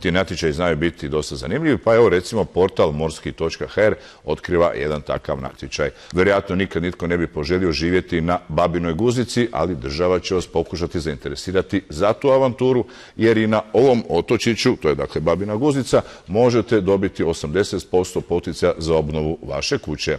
Ti natječaji znaju biti dosta zanimljivi, pa evo recimo portal morski.hr otkriva jedan takav natječaj. Vjerojatno nikad nitko ne bi poželio živjeti na Babinoj Guzici, ali država će vas pokušati zainteresirati za tu avanturu, jer i na ovom otočiću, to je dakle Babina Guzica, možete dobiti 80% poticaja za obnovu vaše kuće.